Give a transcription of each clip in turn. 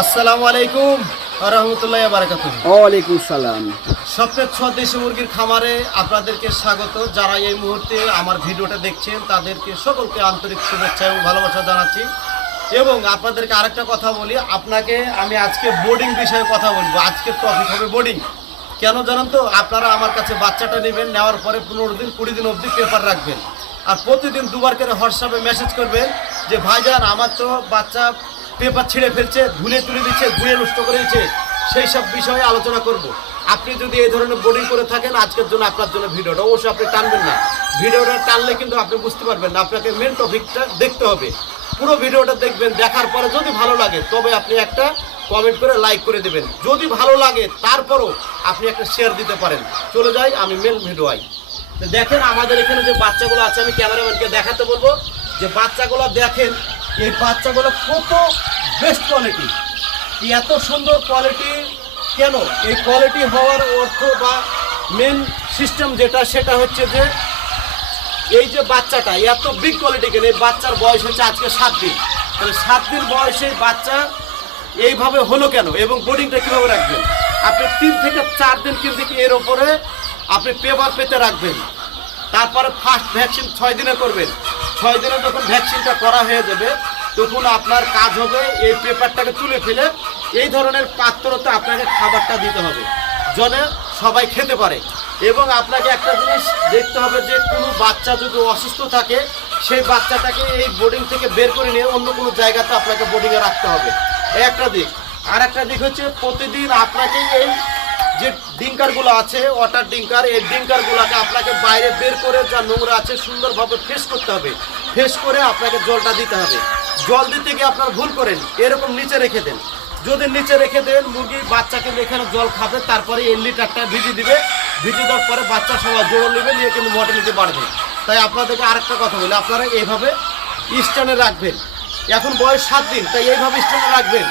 আসসালামু আলাইকুম ওয়া রাহমাতুল্লাহি ওয়া বারাকাতুহু। ওয়ালাইকুম সালাম। স্বপ্নের ছোঁয়া দেশি মুরগির খামারে আপনাদেরকে স্বাগত। যারা এই মুহূর্তে আমার ভিডিওটা দেখছেন তাদেরকে সকলকে আন্তরিক শুভেচ্ছা এবং ভালোবাসা জানাচ্ছি। এবং আপনাদেরকে আরেকটা কথা বলি, আপনাকে আমি আজকে বোর্ডিং বিষয়ে কথা বলবো। আজকের টপিক হবে বোর্ডিং। কেন জানেন তো? আপনারা আমার কাছে বাচ্চাটা নেবেন, নেওয়ার পরে 15 দিন 20 দিন অবধি পেপার রাখবেন, আর প্রতিদিন দুবার করে হোয়াটসঅ্যাপে মেসেজ করবেন যে ভাইজান আমার তো বাচ্চা পেপার ছিঁড়ে ফেলছে, ধুলে তুলে দিচ্ছে, ঘুরে নষ্ট করে দিচ্ছে, সেই সব বিষয়ে আলোচনা করব। আপনি যদি এই ধরনের বোর্ডিং করে থাকেন, আজকের জন্য আপনার জন্য ভিডিওটা অবশ্যই আপনি টানবেন না। ভিডিওটা টানলে কিন্তু আপনি বুঝতে পারবেন না। আপনাকে মেন টপিকটা দেখতে হবে, পুরো ভিডিওটা দেখবেন। দেখার পরে যদি ভালো লাগে তবে আপনি একটা কমেন্ট করে লাইক করে দেবেন। যদি ভালো লাগে তারপরও আপনি একটা শেয়ার দিতে পারেন। চলে যাই আমি মেন ভিডিওয়। দেখেন আমাদের এখানে যে বাচ্চাগুলো আছে, আমি ক্যামেরাম্যানকে দেখাতে বলবো যে বাচ্চাগুলো দেখেন। এই বাচ্চাগুলো কত বেস্ট কোয়ালিটি, এত সুন্দর কোয়ালিটি। কেন এই কোয়ালিটি হওয়ার অর্থ বা মেন সিস্টেম যেটা, সেটা হচ্ছে যে এই যে বাচ্চাটা এত বিগ কোয়ালিটি। কেন এই বাচ্চার বয়স হচ্ছে আজকে 7 দিন। তাহলে 7 দিন বয়সে বাচ্চা এইভাবে হলো কেন, এবং বোর্ডিংটা কীভাবে রাখবেন? আপনি 3 থেকে 4 দিন কিন্তু এর ওপরে আপনি পেপার পেতে রাখবেন। তারপরে ফার্স্ট ভ্যাকসিন 6 দিনে করবেন। 6 দিনে যখন ভ্যাকসিনটা করা হয়ে যাবে তখন আপনার কাজ হবে এই পেপারটাকে তুলে ফেলে এই ধরনের পাত্রতে আপনাকে খাবারটা দিতে হবে, যেন সবাই খেতে পারে। এবং আপনাকে একটা জিনিস দেখতে হবে যে কোনো বাচ্চা যদি অসুস্থ থাকে, সেই বাচ্চাটাকে এই বোর্ডিং থেকে বের করে নিয়ে অন্য কোনো জায়গাতে আপনাকে বোর্ডিংয়ে রাখতে হবে, একটা দিক। আর একটা দিক হচ্ছে প্রতিদিন আপনাকে এই যে ডিঙ্কারগুলো আছে, ওয়াটার ডিঙ্কার, এই ডিঙ্কারগুলোকে আপনাকে বাইরে বের করে যা নোংরা আছে সুন্দরভাবে ফ্রেশ করতে হবে। ফ্রেশ করে আপনাকে জলটা দিতে হবে। জল দিতে গিয়ে আপনার ভুল করেন, এরকম নিচে রেখে দেন। যদি নিচে রেখে দেন, মুরগি বাচ্চা কিন্তু এখানে জল খাবে, তারপরে এই লিটারটা ভিজিয়ে দিবে। ভিজিয়ে দেওয়ার পরে বাচ্চা সবাই জোড়ো নেবে, নিয়ে কিন্তু মর্টালিটি বাড়বে। তাই আপনাদেরকে আরেকটা কথা বলি, আপনারা এইভাবে স্ট্যান্ডে রাখবেন। এখন বয়স 7 দিন, তাই এইভাবে স্ট্যান্ডে রাখবেন।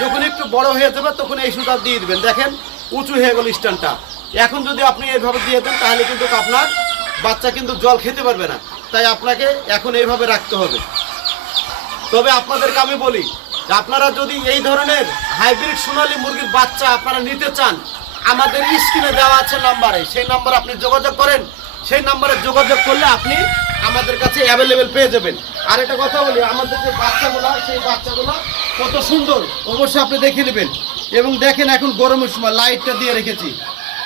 যখন একটু বড় হয়ে যাবে তখন এই সুতা দিয়ে দিবেন। দেখেন উঁচু হয়ে গেল স্ট্যান্ডটা। এখন যদি আপনি এইভাবে দিয়ে দেন তাহলে কিন্তু আপনার বাচ্চা কিন্তু জল খেতে পারবে না। তাই আপনাকে এখন এইভাবে রাখতে হবে। তবে আপনাদেরকে আমি বলি, আপনারা যদি এই ধরনের হাইব্রিড সোনালী মুরগির বাচ্চা আপনারা নিতে চান, আমাদের স্ক্রিনে দেওয়া আছে নাম্বারে, সেই নাম্বারে আপনি যোগাযোগ করেন। সেই নাম্বারে যোগাযোগ করলে আপনি আমাদের কাছে অ্যাভেলেবেল পেয়ে যাবেন। আর একটা কথা বলি, আমাদের যে বাচ্চাগুলো, সেই বাচ্চাগুলো কত সুন্দর অবশ্যই আপনি দেখে নেবেন। এবং দেখেন এখন গরমের সময় লাইটটা দিয়ে রেখেছি।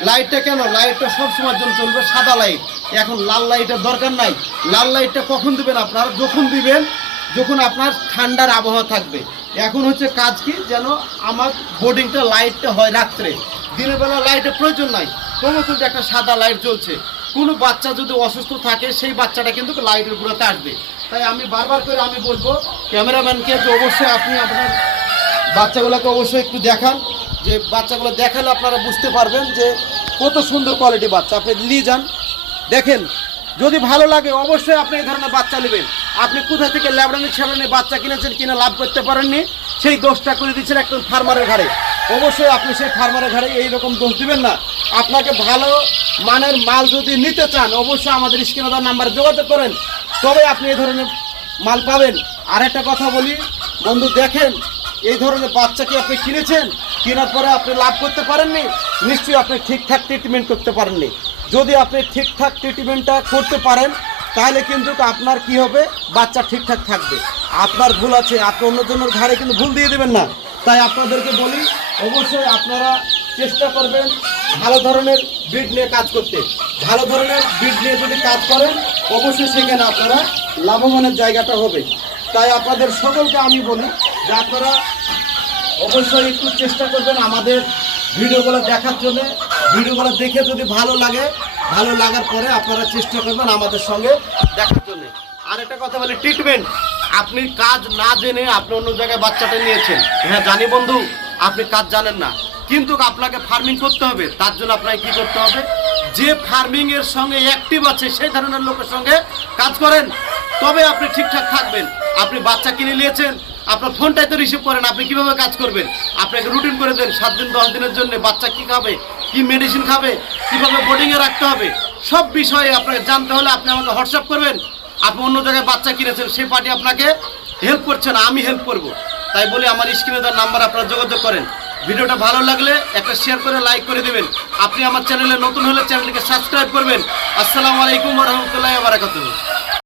লাইটটা কেন? লাইটটা সব সময়ের জন্য চলবে, সাদা লাইট। এখন লাল লাইটের দরকার নাই। লাল লাইটটা কখন দিবেন? আপনারা যখন দিবেন যখন আপনার ঠান্ডার আবহাওয়া থাকবে। এখন হচ্ছে কাজ কি, যেন আমার বোর্ডিংটা লাইটটা হয় রাত্রে। দিনের বেলা লাইটের প্রয়োজন নাই, তবু কিন্তু একটা সাদা লাইট জ্বলছে। কোনো বাচ্চা যদি অসুস্থ থাকে সেই বাচ্চাটা কিন্তু লাইটের গুঁড়াতে আসবে। তাই আমি বারবার করে আমি বলবো ক্যামেরাম্যানকে যে অবশ্যই আপনি আপনার বাচ্চাগুলোকে অবশ্যই একটু দেখান। যে বাচ্চাগুলো দেখালে আপনারা বুঝতে পারবেন যে কত সুন্দর কোয়ালিটি বাচ্চা। আপনি নিয়ে যান, দেখেন। যদি ভালো লাগে অবশ্যই আপনি এই ধরনের বাচ্চা নেবেন। আপনি কোথা থেকে ল্যাবরানি ছ্যাবরানি বাচ্চা কিনেছেন, কিনে লাভ করতে পারেননি, সেই দোষটা করে দিচ্ছেন একদম ফার্মারের ঘাড়ে। অবশ্যই আপনি সেই ফার্মারের ঘাড়ে এইরকম দোষ দিবেন না। আপনাকে ভালো মানের মাল যদি নিতে চান অবশ্যই আমাদের স্ক্রিনে দেওয়া নাম্বারে যোগাযোগ করেন, তবে আপনি এই ধরনের মাল পাবেন। আর একটা কথা বলি বন্ধু, দেখেন এই ধরনের বাচ্চা কি আপনি কিনেছেন, কেনার পরে আপনি লাভ করতে পারেননি, নিশ্চয়ই আপনি ঠিকঠাক ট্রিটমেন্ট করতে পারেননি। যদি আপনি ঠিকঠাক ট্রিটমেন্টটা করতে পারেন তাহলে কিন্তু আপনার কি হবে, বাচ্চা ঠিকঠাক থাকবে। আপনার ভুল আছে, আপনি অন্যজনের ঘাড়ে কিন্তু ভুল দিয়ে দেবেন না। তাই আপনাদেরকে বলি অবশ্যই আপনারা চেষ্টা করবেন ভালো ধরনের ব্রিড নিয়ে কাজ করতে। ভালো ধরনের ব্রিড নিয়ে যদি কাজ করেন অবশ্যই সেখানে আপনারা লাভবানের জায়গাটা হবে। তাই আপনাদের সকলকে আমি বলি যে আপনারা অবশ্যই একটু চেষ্টা করবেন আমাদের ভিডিওগুলো দেখার জন্য। ভিডিওগুলো দেখে যদি ভালো লাগে, ভালো লাগার পরে আপনারা চেষ্টা করবেন আমাদের সঙ্গে দেখার জন্য। আর একটা কথা বলি, ট্রিটমেন্ট আপনি কাজ না জেনে আপনি অন্য জায়গায় বাচ্চাটা নিয়েছেন। হ্যাঁ জানি বন্ধু, আপনি কাজ জানেন না, কিন্তু আপনাকে ফার্মিং করতে হবে। তার জন্য আপনাকে কী করতে হবে, যে ফার্মিংয়ের সঙ্গে অ্যাক্টিভ আছে সেই ধরনের লোকের সঙ্গে কাজ করেন, তবে আপনি ঠিকঠাক থাকবেন। আপনি বাচ্চা কিনে নিয়েছেন, আপনার ফোনটাই তো রিসিভ করেন, আপনি কীভাবে কাজ করবেন? আপনাকে রুটিন করে দেন 7 দিন 10 দিনের জন্য বাচ্চা কী খাবে, কী মেডিসিন খাবে, কীভাবে বোর্ডিংয়ে রাখতে হবে, সব বিষয়ে আপনাকে জানতে হলে আপনি আমাকে হোয়াটসঅ্যাপ করবেন। আপনি অন্য জায়গায় বাচ্চা কিনেছেন, সেই পার্টি আপনাকে হেল্প করছে না, আমি হেল্প করব। তাই বলি আমার স্ক্রিনে দেওয়ার নাম্বার আপনারা যোগাযোগ করেন। ভিডিওটা ভালো লাগলে একটা শেয়ার করে লাইক করে দেবেন। আপনি আমার চ্যানেলে নতুন হলে চ্যানেলটিকে সাবস্ক্রাইব করবেন। আসসালামু আলাইকুম ওয়া রাহমাতুল্লাহি ওয়া বারাকাতুহু।